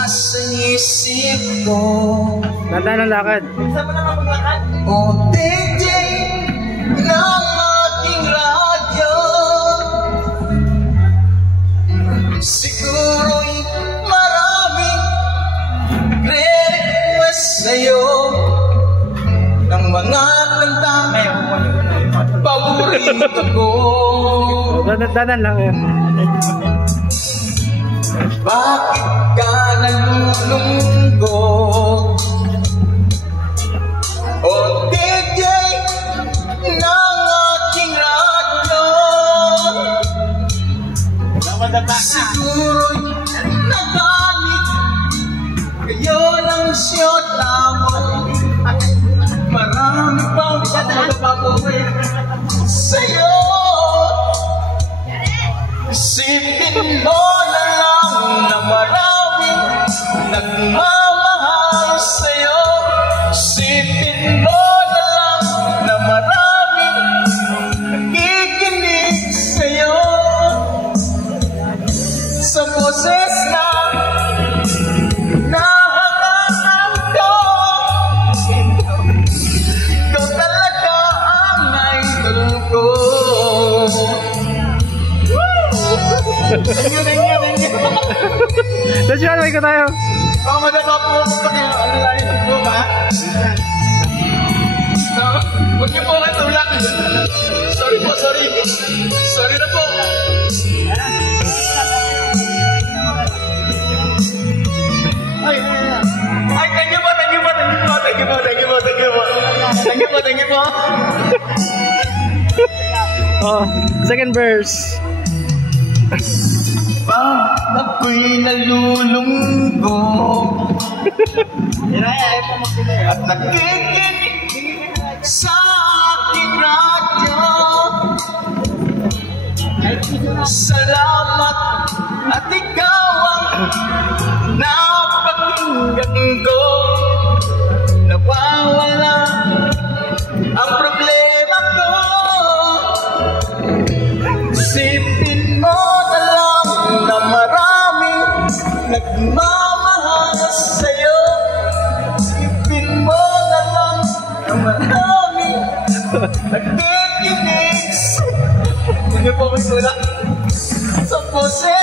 nasa isip ko. Tanda ng lakad. Saan mo naman maglakad? O DJ ng aking radyo, siguro'y maraming nagre-request sa'yo ng mga kanta paborito ko. Dadan lang yan. Bakit ka nalulungkot? O DJ ng aking radyo, siguro'y nagalit kayo ng siyota mo. Marami pang pagpapawi sa'yo. Isipin mo na lang na maraming nagmamahal sa'yo. Isipin mo na lang na maraming nakikinig sa'yo. Sa boses na nahangaan ko, ikaw talaga ang idol ko. Thank you. Let's go, may ko tayo. Baka madaba po ako sa kayo. Ano lang po ba? So, huwag niyo po kayo tulak. Sorry po, sorry. Sorry na po. Ay, thank you po. Oh, second verse. Pag ako'y nalulungkot at nakikinig sa aking radyo, salamat at ikaw ang napakinggan ko. Nawawala ang problema ko. Isipin mo na lang na maraming nagmamahal sa'yo. Isipin mo na lang na maraming nakikinig sa'yo. Hindi po ako sulat sa boses